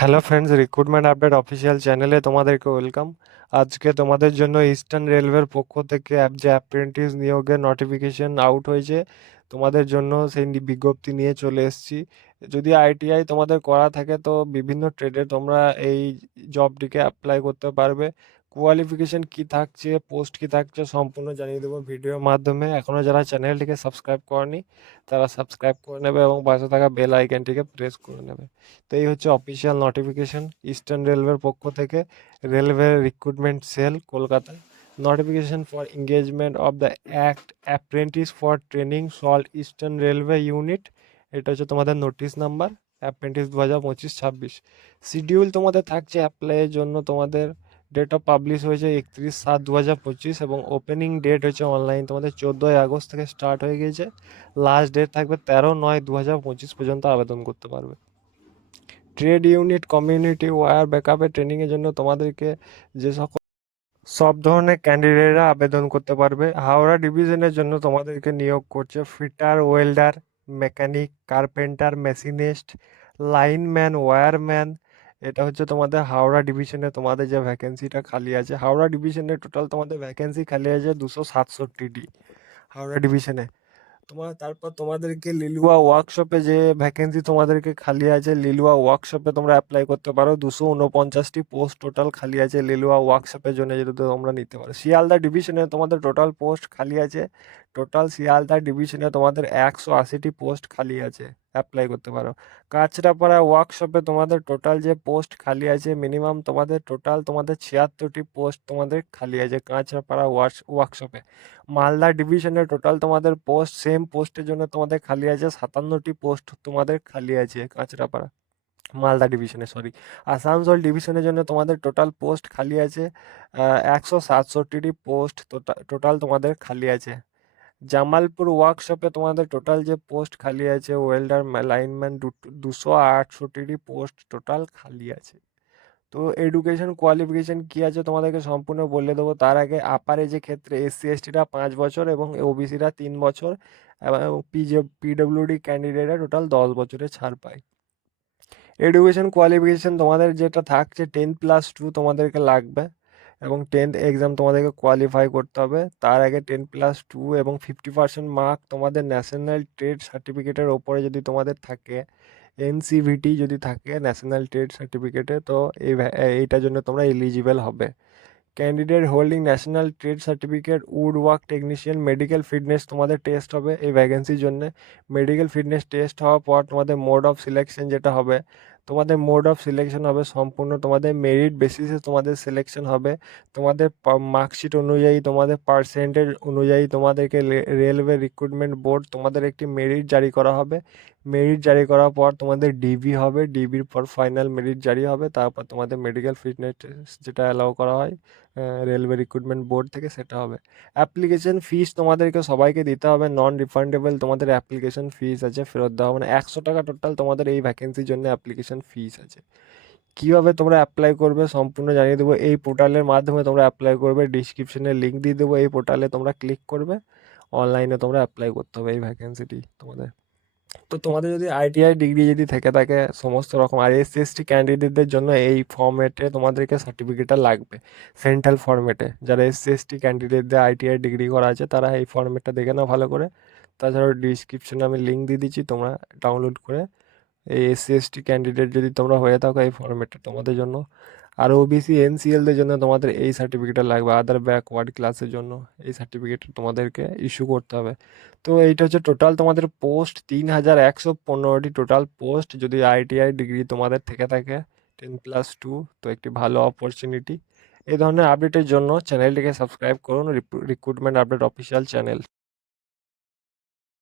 Hello friends recruitment update official চ্যানেলে তোমাদেরকে welcome আজকে তোমাদের জন্য ইস্টার্ন রেলওয়ের পক্ষ থেকে অ্যাপ যে অ্যাপ্রেন্টিস নিয়োগের নোটিফিকেশন আউট হয়েছে, তোমাদের জন্য সেই বিজ্ঞপ্তি নিয়ে চলে এসেছি। যদি আইটিআই তোমাদের করা থাকে, তো বিভিন্ন ট্রেডে তোমরা এই জবটিকে অ্যাপ্লাই করতে পারবে। কোয়ালিফিকেশন কি থাকছে পোস্ট কি থাকছে, সম্পূর্ণ জানিয়ে দেবো ভিডিওর মাধ্যমে। এখনও যারা চ্যানেলটিকে সাবস্ক্রাইব করেনি, তারা সাবস্ক্রাইব করে নেবে এবং পাশে থাকা বেল আইকনটিকে প্রেস করে নেবে। তো এই হচ্ছে অফিসিয়াল নোটিফিকেশন ইস্টার্ন রেলওয়ের পক্ষ থেকে। Railway recruitment cell Kolkata notification for engagement of the act apprentice for training slot eastern railway unit এটা হচ্ছে তোমাদের নোটিশ নাম্বার অ্যাপ্রেন্টিস দু হাজার পঁচিশ ছাব্বিশ। শিডিউল তোমাদের থাকছে অ্যাপ্লাইয়ের জন্য তোমাদের ডেট অফ পাবলিশ হয়েছে একত্রিশ সাত দু হাজার পঁচিশ এবং ওপেনিং ডেট হয়েছে অনলাইন তোমাদের চোদ্দোই আগস্ট থেকে স্টার্ট হয়ে গিয়েছে। লাস্ট ডেট থাকবে তেরো নয় দু হাজার পঁচিশ পর্যন্ত আবেদন করতে পারবে। ট্রেড ইউনিট কমিউনিটি ওয়ার ব্যাকআপের ট্রেনিংয়ের জন্য তোমাদেরকে যে সকল সব ধরনের ক্যান্ডিডেটরা আবেদন করতে পারবে। হাওড়া ডিভিশনের জন্য তোমাদেরকে নিয়োগ করছে fitter welder mechanic carpenter machinist lineman wireman এটা হচ্ছে তোমাদের হাওড়া ডিভিশনে তোমাদের যে ভ্যাকেন্সিটা খালি আছে। হাওড়া ডিভিশনে টোটাল তোমাদের ভ্যাকেন্সি খালি আছে দুশো সাতষট্টিটি হাওড়া ডিভিশনে তোমার তারপর তোমাদেরকে লিলুয়া ওয়ার্কশপে যে ভ্যাকেন্সি তোমাদেরকে খালি আছে, লিলুয়া ওয়ার্কশপে তোমরা অ্যাপ্লাই করতে পারো। দুশো উনপঞ্চাশটি পোস্ট টোটাল খালি আছে লিলুয়া ওয়ার্কশপের জন্য যদি তোমরা নিতে পারো। শিয়ালদা ডিভিশনে তোমাদের টোটাল পোস্ট খালি আছে টোটাল শিয়ালদা ডিভিশনে তোমাদের একশো আশিটি পোস্ট খালি আছে অ্যাপ্লাই করতে পারো। কাঁচরাপাড়া ওয়ার্কশপে তোমাদের টোটাল যে পোস্ট খালি আছে মিনিমাম তোমাদের টোটাল তোমাদের ছিয়াত্তরটি পোস্ট তোমাদের খালি আছে কাঁচরাপাড়া ওয়ার্কশপে মালদা ডিভিশনে টোটাল তোমাদের পোস্ট সেম পোস্টের জন্য তোমাদের খালি আছে সাতান্নটি পোস্ট তোমাদের খালি আছে কাঁচরাপাড়া। মালদা ডিভিশনে সরি আসানসোল ডিভিশনের জন্য তোমাদের টোটাল পোস্ট খালি আছে একশো সাতষট্টিটি পোস্ট টোটাল তোমাদের খালি আছে। জামালপুর ওয়ার্কশপে তোমাদের টোটাল যে পোস্ট খালি আছে ওয়েল্ডার লাইনম্যান দুশো আটষট্টিটি পোস্ট টোটাল খালি আছে। তো এডুকেশন কোয়ালিফিকেশন কী আছে তোমাদেরকে সম্পূর্ণ বলে দেবো। তার আগে আপার যে ক্ষেত্রে এসসি এসটিরা পাঁচ বছর এবং ওবিসিরা তিন বছর, এবং পিজে পিডব্লিউডি ক্যান্ডিডেটরা টোটাল দশ বছরে ছাড় পায়। এডুকেশন কোয়ালিফিকেশন তোমাদের যেটা থাকছে টেন প্লাস টু তোমাদেরকে লাগবে। এবং টেন্থ এক্সাম তোমাদেরকে কোয়ালিফাই করতে হবে। তার আগে টেন প্লাস টু এবং ফিফটি পার্সেন্ট মার্ক তোমাদের ন্যাশনাল ট্রেড সার্টিফিকেটের ওপরে যদি তোমাদের থাকে এনসিভিটি যদি থাকে ন্যাশনাল ট্রেড সার্টিফিকেটে তো এই এইটার জন্য তোমরা এলিজিবল হবে। Candidate holding national trade certificate would work technician medical fitness তোমাদের টেস্ট হবে এই ভ্যাকেন্সির জন্য। মেডিকেল ফিটনেস টেস্ট হওয়ার পর তোমাদের মোড অফ সিলেকশন যেটা হবে তোমাদের মোড অফ সিলেকশন হবে সম্পূর্ণ তোমাদের মেরিট বেসিসে তোমাদের সিলেকশন হবে। তোমাদের মার্কশিট অনুযায়ী, তোমাদের পার্সেন্টেজ অনুযায়ী তোমাদেরকে রেলওয়ে রিক্রুটমেন্ট বোর্ড তোমাদের একটি মেরিট জারি করা হবে। মেরিট জারি করার পর তোমাদের ডিবি হবে। ডিবির পর ফাইনাল মেরিট জারি হবে। তারপর তোমাদের মেডিকেল ফিটনেস যেটা অ্যালাউ করা হয়। রেলওয়ে রিক্রুটমেন্ট বোর্ড থেকে সেটা হবে। অ্যাপ্লিকেশন ফিস তোমাদেরকে সবাইকে দিতে হবে। নন রিফান্ডেবল তোমাদের অ্যাপ্লিকেশন ফিস আছে, ফেরত দেওয়া মানে একশো টাকা টোটাল তোমাদের এই ভ্যাকেন্সির জন্য অ্যাপ্লিকেশন ফিস আছে। কীভাবে তোমরা অ্যাপ্লাই করবে সম্পূর্ণ জানিয়ে দেবো। এই পোর্টালের মাধ্যমে তোমরা অ্যাপ্লাই করবে। ডিসক্রিপশনে লিঙ্ক দিয়ে দেবো। এই পোর্টালে তোমরা ক্লিক করবে। অনলাইনে তোমরা অ্যাপ্লাই করতে হবে এই ভ্যাকেন্সিটি তোমাদের। তো তোমাদের যদি আইটিআই ডিগ্রি যদি থেকে থাকে সমস্ত রকম আর এস এসটি ক্যান্ডিডেটদের জন্য এই ফর্মেটে তোমাদেরকে সার্টিফিকেটটা লাগবে। সেন্ট্রাল ফর্মেটে যারা এস এসটি ক্যান্ডিডেটদের আইটিআই ডিগ্রি করা আছে, তারা এই ফর্মেটটা দেখে নাও ভালো করে। তাছাড়াও ডিসক্রিপশনে আমি লিঙ্ক দিয়ে দিচ্ছি, তোমরা ডাউনলোড করে এই এসসি এসটি ক্যান্ডিডেট যদি তোমরা হয়ে থাকো এই ফর্মেটটা তোমাদের জন্য। আর ওবিসি এনসিএলদের জন্য তোমাদের এই সার্টিফিকেটটা লাগবে আদার ব্যাকওয়ার্ড ক্লাসের জন্য এই সার্টিফিকেট তোমাদেরকে ইস্যু করতে হবে। তো এইটা হচ্ছে টোটাল তোমাদের পোস্ট তিন হাজার একশো পনেরোটি টোটাল পোস্ট যদি আইটিআই ডিগ্রি তোমাদের থেকে থাকে টেন প্লাস টু তো একটি ভালো অপরচুনিটি এই ধরনের আপডেটের জন্য চ্যানেলটিকে সাবস্ক্রাইব করুন রিক্রুটমেন্ট আপডেট অফিসিয়াল চ্যানেল